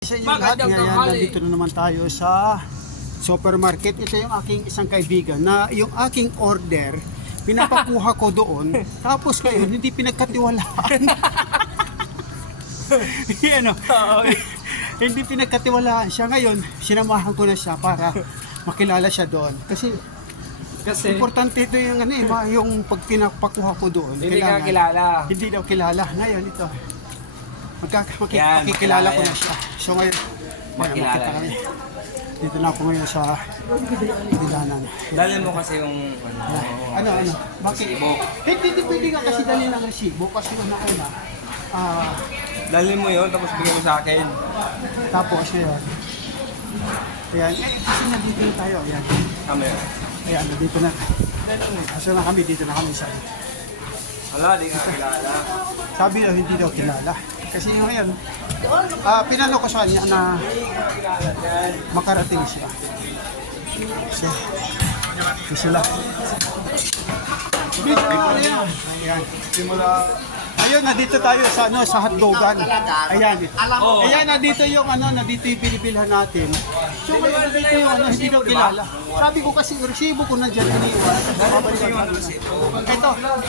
Sa inyo lahat, ngayon nandito na naman tayo sa supermarket. Ito yung aking isang kaibigan na yung aking order, pinapakuha ko doon. Tapos ngayon, hindi pinagkatiwalaan. Yan o. Hindi pinagkatiwalaan siya. Ngayon, sinamahan ko na siya para makilala siya doon. Kasi importante ito yung, yung pag pinapakuha ko doon. Hindi ka kilala. Hindi daw kilala. Ngayon, ito. Makikilala ko na siya. So ngayon, Makilala kami. Dito na ako ngayon sa Dilanan. Dali mo kasi yung Ano? Bakit? Hindi pwede ka kasi dali ng resibo kasi una-una. Dali mo yun, tapos bigyan mo sa akin. Tapos ngayon. Ayan. Kasi nandito na tayo. Ayan. Kami. Ayan, dito na. Asa na kami, dito na kami sa... Hala, di ka kilala. Sabi daw, hindi daw kilala. Kasi ngayon, pinano ko sa kanya na makarating siya. Kasi sila. Ayan. Simula. Ayun, nandito tayo sa sa hotdogan. Ayan. Ayan, nandito yung nandito yung pinibilhan natin. So ngayon nandito yung hindi daw kilala. Sabi ko kasi resibo ko nandiyan iniwan.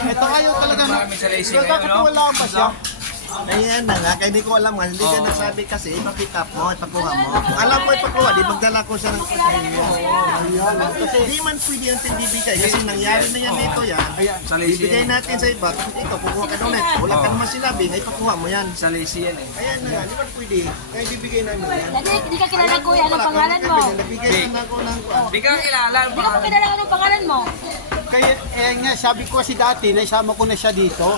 Ito ayaw talaga. Wala pa siya. Ayan na nga, kaya hindi ko alam nga, hindi ka nasabi kasi, ipapick up mo, ipakuha mo. Kung alam mo ipakuha, di magdala ko siya ng kusilyo. Kasi hindi man pwede yung bibigay, kasi nangyari na yan dito yan. Bibigay natin sa iba, tapos ito, kukuha ka doon. Wala ka naman sinabi, nga ipakuha mo yan. Sa lazy yan eh. Ayan na nga, di ba pwede? Kaya bibigay namin yan. Hindi ka kilala kuya, anong pangalan mo? Nabigay na ako ng Di ka kilala. Hindi ka pa kilala anong pangalan mo? Kaya nga, sabi ko kasi dati, naisama ko na siya dito.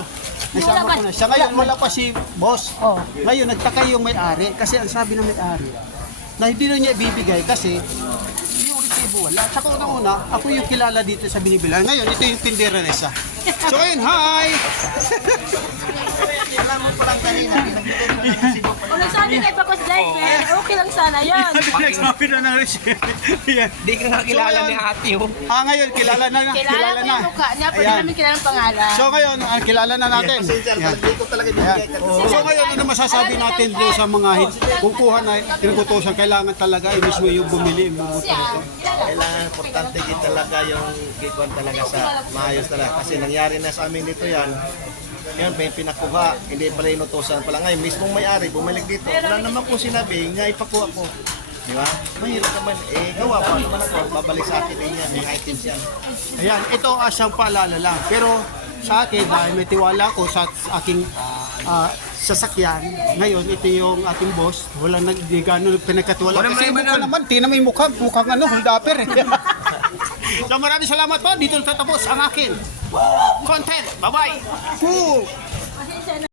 Naisama ko na siya. Ngayon, wala pa si boss. Oh. Ngayon, nagtaka yung may-ari. Kasi ang sabi ng may-ari, na hindi na niya ibibigay kasi yung resibo wala. Tsaka una, ako yung kilala dito sa binibilan. Ngayon, ito yung tindera na isa. So ngayon, hi! alam mo palang kanina, binabigay ko ng resibo pa. Kung nagsabi kayo pa ko sa driver, okay lang sana yan. Nagsabi na ng resibo. Di ka kilala ni ate oh. Ngayon, kilala na. Kilala ko yung mukha niya, pero Ayan. namin kilala ang pangalan. So ngayon, kilala na natin. Pasensya, dito talaga bibigay ka. So ngayon, ano masasabi natin doon sa mga kukuha na tinututusan, kailangan talaga mismo yung bumili. Kailangan importante din talaga yung gigwan talaga sa maayos talaga. Kasi nangyari na sa amin dito yan. Yan, pinakuha, hindi pala inutusan pala. Ngayon, mismong may-ari, bumalik dito. Wala naman kung sinabi, nga ipakuha ko. Di ba? Mahirap naman, gawa pa naman ako. Babalik sa akin din yan, mga items yan. Ayan, ito asyang paalala lang. Pero sa akin, dahil may tiwala ko sa aking sasakyan, ngayon, ito yung ating boss. Walang gano'n pinagkatiwala. Wala Kasi naman mukha naman, tina may mukhang huldaper eh. So maraming salamat po. Dito natatapos ang akin content. Bye-bye! Cool!